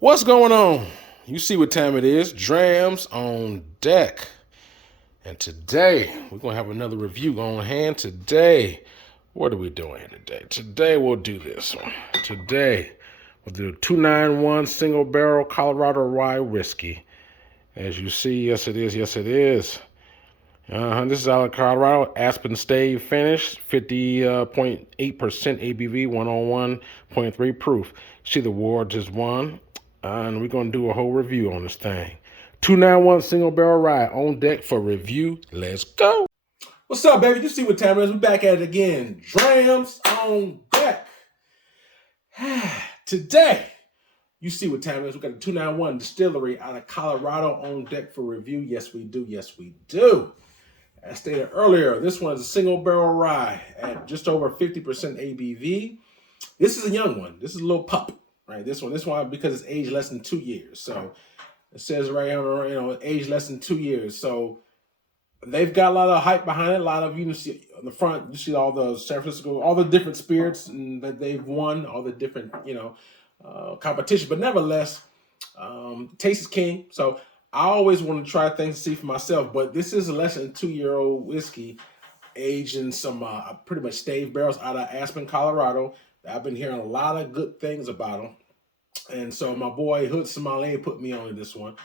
What's going on? You see what time it is. Drams on deck. And today, we're going to have another review on hand. Today, what are we doing here today? Today, we'll do this one. Today, we'll do 291 single barrel Colorado rye whiskey. As you see, yes, it is. Yes, it is. This is out of Colorado, Aspen Stave finish, 50.8% ABV, 101.3 proof. See the award just won, and we're going to do a whole review on this thing. 291 single barrel rye on deck for review. Let's go. What's up, baby? You see what time it is. We're back at it again. Drams on deck. Today, you see what time it is. We got the 291 distillery out of Colorado on deck for review. Yes, we do. Yes, we do. As stated earlier, this one is a single barrel rye at just over 50% ABV. This is a young one. This is a little pup, right? This one because it's aged less than 2 years. So it says right here, aged less than 2 years. So they've got a lot of hype behind it. A lot of, you see on the front, you see all the San Francisco, all the different spirits that they've won, all the different, competition. But nevertheless, taste is king. So I always want to try things to see for myself, but this is a less than 2-year-old whiskey aged in some pretty much stave barrels out of Aspen, Colorado. I've been hearing a lot of good things about them. And so my boy Hood Sommelier put me on this one.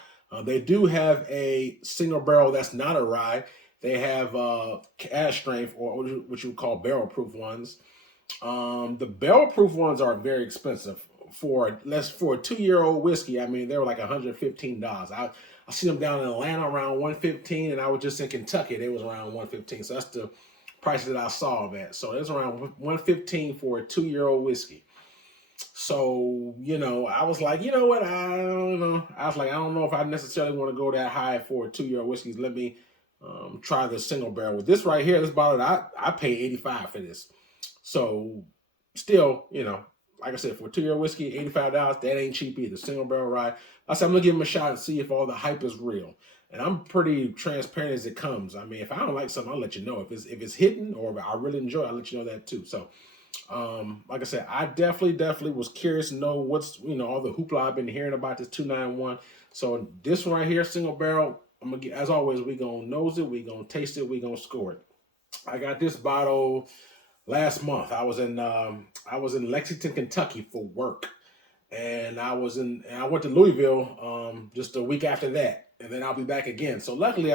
They do have a single barrel that's not a rye. They have cask strength, or what you would call barrel proof ones. The barrel proof ones are very expensive for a 2-year-old whiskey. I mean, they were like $115. I seen them down in Atlanta around $115, and I was just in Kentucky. They was around $115. So that's the price that I saw them at. So it's around $115 for a 2-year-old whiskey. So, I was like, you know what? I don't know. I was like, I don't know if I necessarily want to go that high for a 2-year-old whiskey. Let me try the single barrel. With this right here, this bottle, I paid $85 for this. So still, like I said, for a 2-year whiskey, $85, that ain't cheap either. Single barrel rye. I said, I'm going to give him a shot and see if all the hype is real. And I'm pretty transparent as it comes. I mean, if I don't like something, I'll let you know. If it's hitting or if I really enjoy it, I'll let you know that too. So, like I said, I definitely was curious to know what's, all the hoopla I've been hearing about this 291. So this one right here, single barrel, I'm going to get, as always, we going to nose it, we going to taste it, we going to score it. I got this bottle last month. I was in Lexington, Kentucky for work, and I went to Louisville just a week after that, and then I'll be back again. So luckily,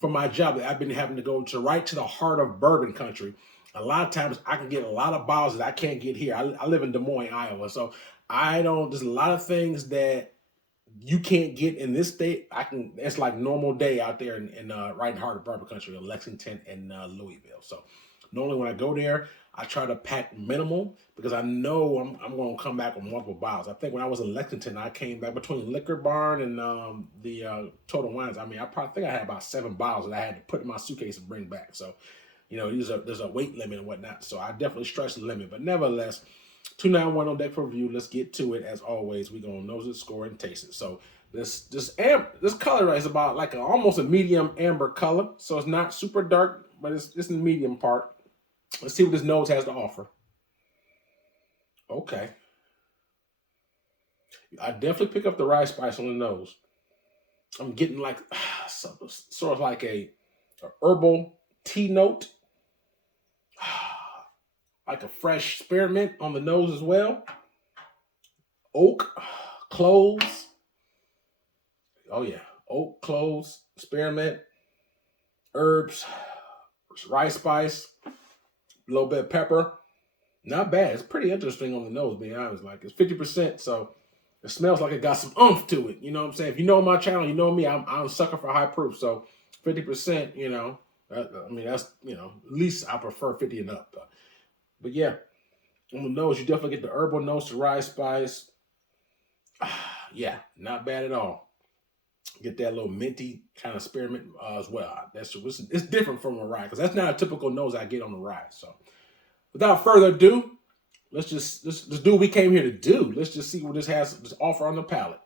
for my job, I've been having to go right to the heart of bourbon country. A lot of times, I can get a lot of bottles that I can't get here. I live in Des Moines, Iowa, so I don't. There's a lot of things that you can't get in this state. It's like normal day out there in right in the heart of bourbon country in Lexington and Louisville. So normally when I go there, I try to pack minimal because I know I'm going to come back with multiple bottles. I think when I was in Lexington, I came back between Liquor Barn and the Total Wines. I mean, I probably think I had about 7 bottles that I had to put in my suitcase and bring back. So, there's a weight limit and whatnot. So I definitely stretch the limit. But nevertheless, 291 on deck for review. Let's get to it. As always, we're gonna nose it, score it, and taste it. So this color is about like almost a medium amber color. So it's not super dark, but it's in the medium part. Let's see what this nose has to offer. Okay. I definitely pick up the rye spice on the nose. I'm getting like sort of like a herbal tea note, like a fresh spearmint on the nose as well. Oak, cloves. Oh yeah, oak, cloves, spearmint, herbs, rice spice, a little bit of pepper. Not bad. It's pretty interesting on the nose, being honest. Like it's 50%, so it smells like it got some oomph to it. You know what I'm saying? If you know my channel, you know me. I'm a sucker for high proof. So 50%, I mean that's at least I prefer 50 and up. But yeah, on the nose, you definitely get the herbal notes, the rice spice. Yeah, not bad at all. Get that little minty kind of spearmint as well. It's different from a rye because that's not a typical nose I get on the rye. So, without further ado, let's do what we came here to do. Let's just see what this has to offer on the palate.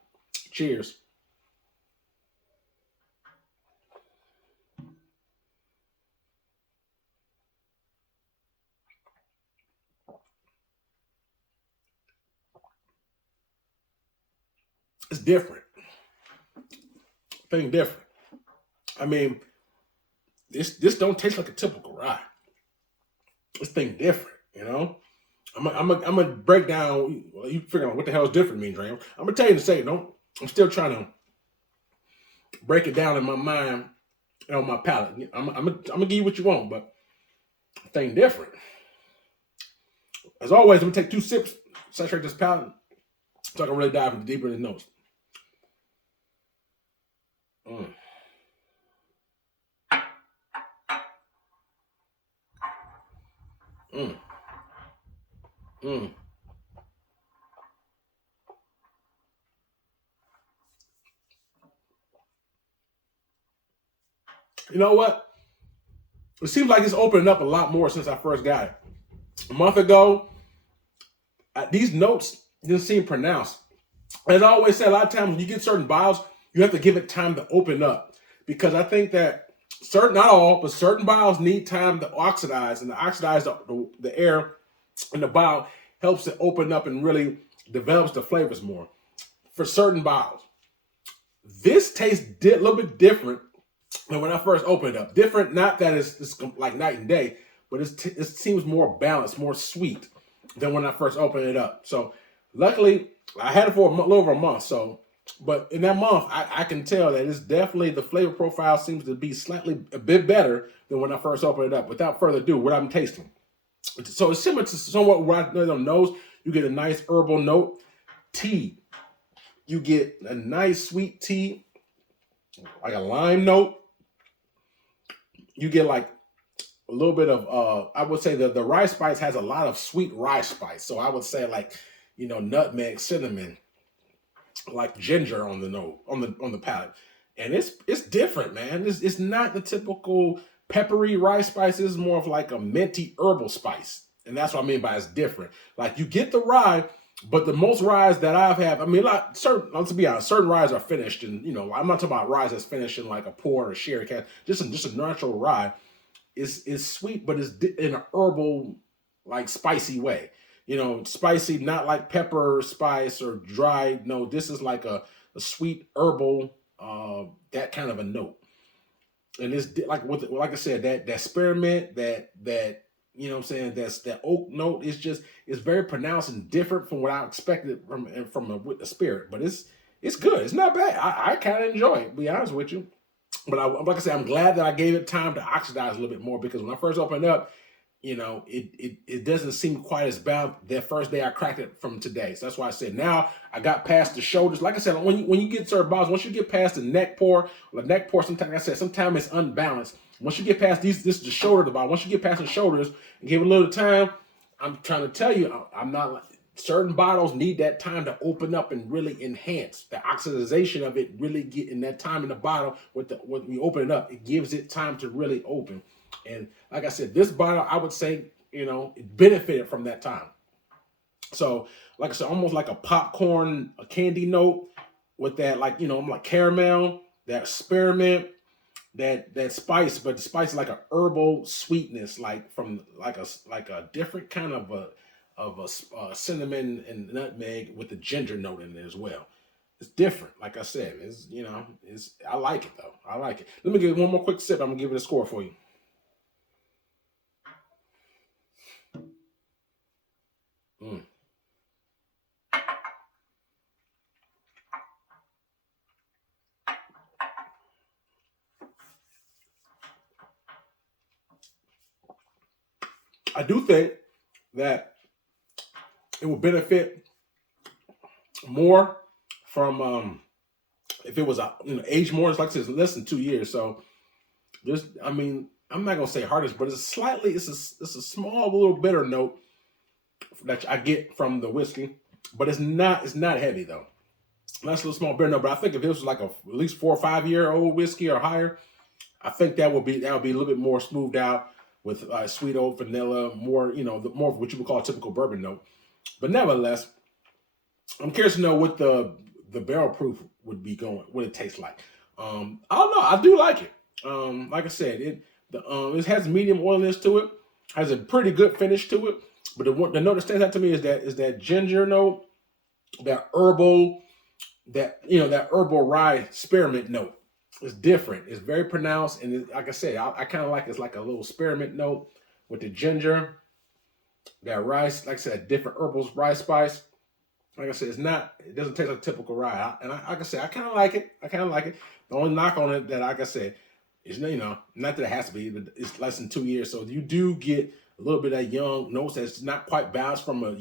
Cheers. It's different. Thing different. I mean, this don't taste like a typical rye. This thing different, you know. I'm gonna break down. You figure out what the hell is different mean, Drams. I'm gonna tell you to say don't. I'm still trying to break it down in my mind and on my palate. I'm gonna give you what you want, but thing different. As always, I'm gonna take 2 sips, saturate this palate, so I can really dive deeper in the notes. Mm. Mm. Mm. You know what? It seems like it's opening up a lot more since I first got it. A month ago, these notes didn't seem pronounced. As I always say, a lot of times when you get certain bottles, you have to give it time to open up. Because I think that not all, but certain bottles need time to oxidize, and to oxidize the air in the bottle helps it open up and really develops the flavors more. For certain bottles, this tastes a little bit different than when I first opened it up. Different, not that it's like night and day, but it seems more balanced, more sweet than when I first opened it up. So luckily, I had it for a little over a month. So, but in that month, I can tell that it's definitely, the flavor profile seems to be slightly a bit better than when I first opened it up. Without further ado, what I'm tasting. So it's similar to somewhat what I know on nose. You get a nice herbal note. Tea. You get a nice sweet tea, like a lime note. You get like a little bit of I would say the rye spice has a lot of sweet rye spice. So I would say like, nutmeg, cinnamon, like ginger on the note, on the palate. And it's different, man. It's not the typical peppery rye spice. It's more of like a minty herbal spice. And that's what I mean by it's different. Like you get the rye, but the most ryes that I've had, I mean, let's be honest, certain ryes are finished, and I'm not talking about ryes that's finished in like a pour or sherry can. Just a natural rye is sweet, but it's in an herbal, like spicy way. Spicy, not like pepper spice or dried. No, this is like a sweet herbal, that kind of a note. And it's like I said, that spearmint, that what I'm saying, that oak note is very pronounced and different from what I expected with the spirit. But it's good. It's not bad. I kind of enjoy it, to be honest with you. But like I said, I'm glad that I gave it time to oxidize a little bit more, because when I first opened up, it doesn't seem quite as bad that first day I cracked it from today. So that's why I said now I got past the shoulders. Like I said, when you get certain bottles, once you get past the neck pour, sometimes, like I said, sometimes it's unbalanced. Once you get past this is the shoulder of the bottle. Once you get past the shoulders and give it a little time, I'm trying to tell you, I'm not. Certain bottles need that time to open up and really enhance the oxidization of it. Really getting that time in the bottle when you open it up, it gives it time to really open. And like I said, this bottle, I would say, it benefited from that time. So, like I said, almost like a popcorn, a candy note with that, like, I'm like caramel, that spearmint, that spice, but the spice is like a herbal sweetness, like from like a different kind of a cinnamon and nutmeg with the ginger note in it as well. It's different. Like I said, I like it though. I like it. Let me give one more quick sip. I'm gonna give it a score for you. Mm. I do think that it will benefit more from if it was aged more. It's like I said, it's less than 2 years. So I'm not gonna say hardest, but it's a small little bitter note that I get from the whiskey, but it's not heavy though. That's a little small bitter note. But I think if this was like at least 4 or 5 year old whiskey or higher, I think that would be a little bit more smoothed out with sweet old vanilla, more more of what you would call a typical bourbon note. But nevertheless, I'm curious to know what the barrel proof would be going, what it tastes like. I don't know. I do like it. Like I said, it has medium oiliness to it, has a pretty good finish to it. But the note that stands out to me is that ginger note, that herbal, that, you know, that herbal rye spearmint note. It's different. It's very pronounced, and like I said, I kind of like it's like a little spearmint note with the ginger, that rice. Like I said, different herbals, rice spice. Like I said, it's not. It doesn't taste like typical rye. Like I said, I kind of like it. I kind of like it. The only knock on it that, like I said, is, you know, not that it has to be, but it's less than 2 years, so you do get a little bit of that young notes that's not quite balanced from a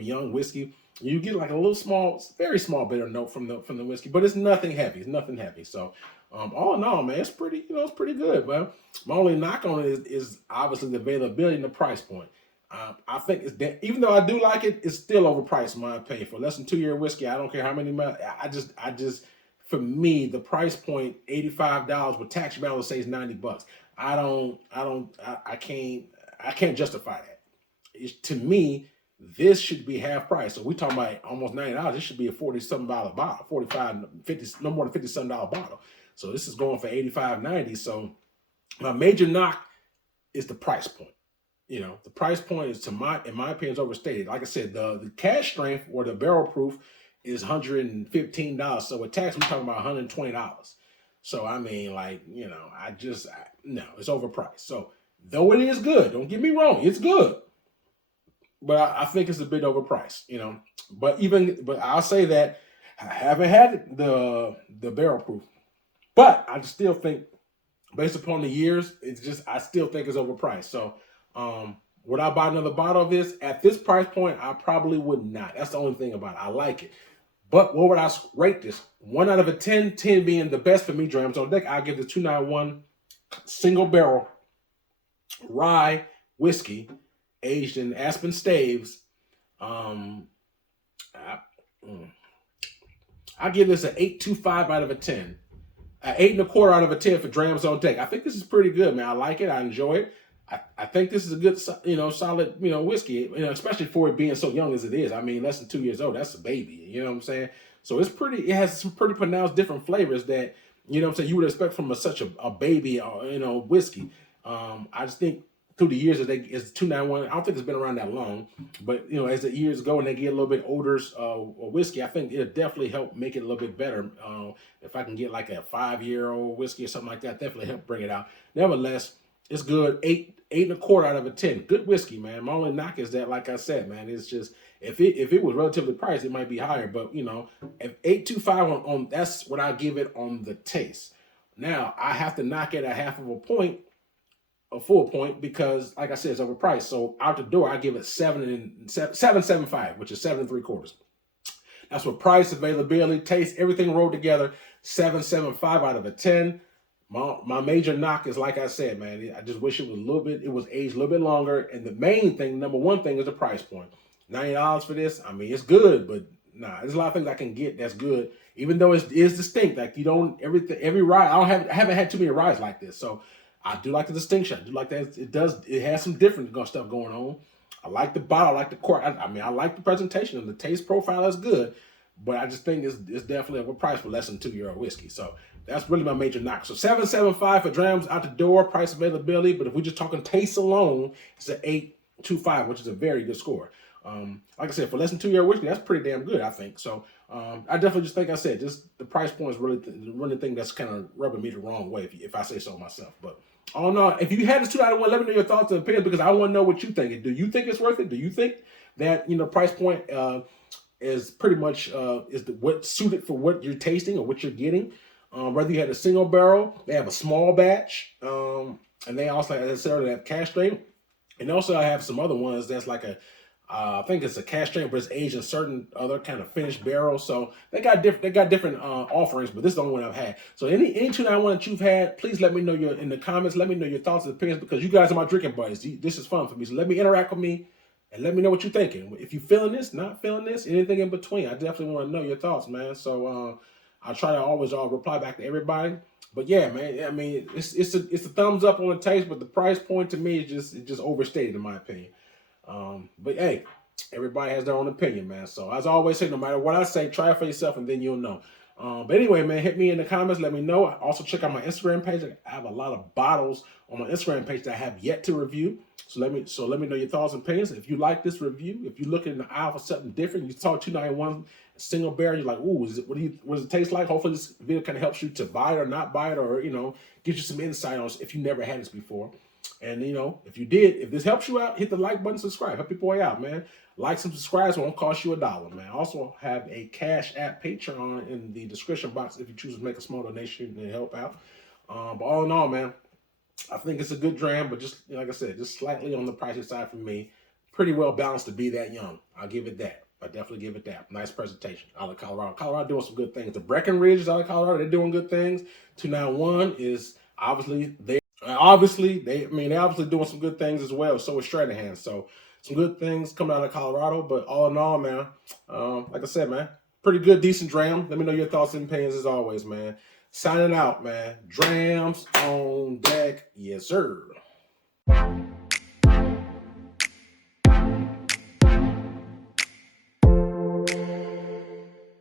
young whiskey. You get like a little small, very small bitter note from the whiskey, but it's nothing heavy. It's nothing heavy. So, all in all, man, it's pretty. You know, it's pretty good. But my only knock on it is obviously the availability and the price point. I think even though I do like it, it's still overpriced in my opinion. For less than 2 year whiskey, I don't care how many months. I just, for me, the price point, $85 with tax balance says $90. I can't justify that. To me, this should be half price. So we talking about almost $90. This should be a $40-something bottle, 45, 50, no more than $50-something bottle. So this is going for 85, 90. So my major knock is the price point. You know, the price point is, in my opinion, is overstated. Like I said, the cash strength or the barrel proof is $115. So with tax, we're talking about $120. So I mean, like, you know, no, it's overpriced. So though it is good, don't get me wrong, it's good, but I think it's a bit overpriced. You know, but I'll say that I haven't had the barrel proof, but I still think, based upon the years, I still think it's overpriced. So. Would I buy another bottle of this at this price point? I probably would not. That's the only thing about it. I like it. But what would I rate this? 1 out of a 10, 10 being the best for me, Drams on deck. I'll give the 291 single barrel rye whiskey aged in aspen staves. I give this an 8.25 out of a 10. An 8.25 out of a 10 for Drams on deck. I think this is pretty good, man. I like it. I enjoy it. I think this is a good, you know, solid, you know, whiskey, you know, especially for it being so young as it is. I mean, less than 2 years old, that's a baby, you know what I'm saying? So it has some pretty pronounced different flavors that, you know what I'm saying, you would expect from such a baby, you know, whiskey. I just think through the years, it's 291, I don't think it's been around that long, but, you know, as the years go and they get a little bit older whiskey, I think it'll definitely help make it a little bit better. If I can get like a 5-year-old whiskey or something like that, definitely help bring it out. Nevertheless, it's good. 8.25 out of a 10. Good whiskey, man. My only knock is that, like I said, man, it's just, if it was relatively priced, it might be higher. But, you know, if 8.25 on that's what I give it on the taste. Now I have to knock it a full point, because, like I said, it's overpriced. So out the door, I give it 7.75, which is 7.75. That's what price, availability, taste, everything rolled together. 7.75 out of a 10. My major knock is, like I said, man, I just wish it was aged a little bit longer. And the main thing, number one thing, is the price point. $90 for this. I mean, it's good, but nah, there's a lot of things I can get that's good, even though it is distinct. Like, you don't, every rye, I haven't had too many ryes like this. So I do like the distinction. I do like that it has some different stuff going on. I like the bottle, I like the cork. I mean, I like the presentation, and the taste profile is good, but I just think it's definitely overpriced for less than 2-year-old whiskey. So that's really my major knock. So 7.75 for Drams out the door, price, availability. But if we're just talking taste alone, it's an 8.25, which is a very good score. Like I said, for less than 2-year whiskey, that's pretty damn good, I think. So I definitely just think, I said, just the price point is really the thing that's kind of rubbing me the wrong way, if I say so myself. But all in all, if you had this 291, let me know your thoughts and opinions, because I want to know what you think. Do you think it's worth it? Do you think that, you know, price point is pretty much what's suited for what you're tasting or what you're getting? Whether you had a single barrel, they have a small batch, and they also, as I said, they have cask strength, and also I have some other ones that's like I think it's a cask strength, but it's aged in certain other kind of finished barrels. So they got different offerings, but this is the only one I've had. So any 291 that you've had, please let me know in the comments. Let me know your thoughts and opinions, because you guys are my drinking buddies. This is fun for me. So let me interact with me, and let me know what you're thinking. If you're feeling this, not feeling this, anything in between, I definitely want to know your thoughts, man. So I try to always reply back to everybody. But yeah, man, I mean, it's a thumbs up on the taste, but the price point to me is just overstated in my opinion. But hey, everybody has their own opinion, man. So as I always say, no matter what I say, try it for yourself, and then you'll know. But anyway, man, hit me in the comments. Let me know. Also, check out my Instagram page. I have a lot of bottles on my Instagram page that I have yet to review. So let me know your thoughts and opinions. If you like this review, if you're looking in the aisle for something different, you saw 291 single barrel, you're like, ooh, what does it taste like? Hopefully this video kind of helps you to buy it or not buy it, or gives you some insight on if you never had this before. And if you did, if this helps you out, hit the like button, subscribe. Help your boy out, man. Like and subscribe, won't cost you $1, man. I also have a Cash App Patreon in the description box if you choose to make a small donation and help out. But all in all, man, I think it's a good dram, but just like I said, just slightly on the pricey side for me. Pretty well balanced to be that young. I'll give it that. I definitely give it that. Nice presentation out of Colorado. Colorado doing some good things. The Breckenridge is out of Colorado. They're doing good things. 291 is obviously they're obviously doing some good things as well. So is Stranahan. So some good things coming out of Colorado. But all in all, man, like I said, man, pretty good, decent dram. Let me know your thoughts and opinions as always, man. Signing out, man. Drams on deck. Yes, sir.